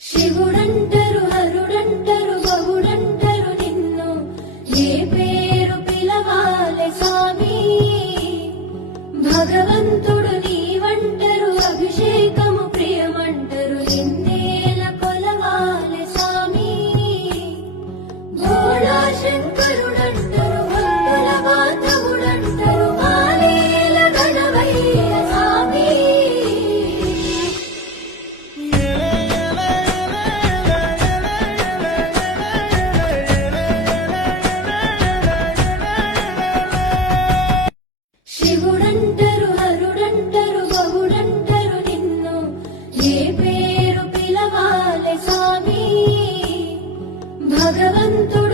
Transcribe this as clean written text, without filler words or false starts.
శివుడంటరు హరుడంటరు బహుడంటరు నిన్ను ఏ పేరు పిలవాలె స్వామి. భగవంతుడు నీవంటరు అభిషేకము ప్రియమంటరు నిన్నేల కొలవాలె స్వామి. భోళా శంకరుడంటరు భక్తుల బాంధవుడంటరు మాలేల గణవయ్య స్వామి. శివుడంటరు హరుడంటరు బహుడంటరు నిన్ను ఏ పేరు పిలవాలె స్వామి. భగవంతుడు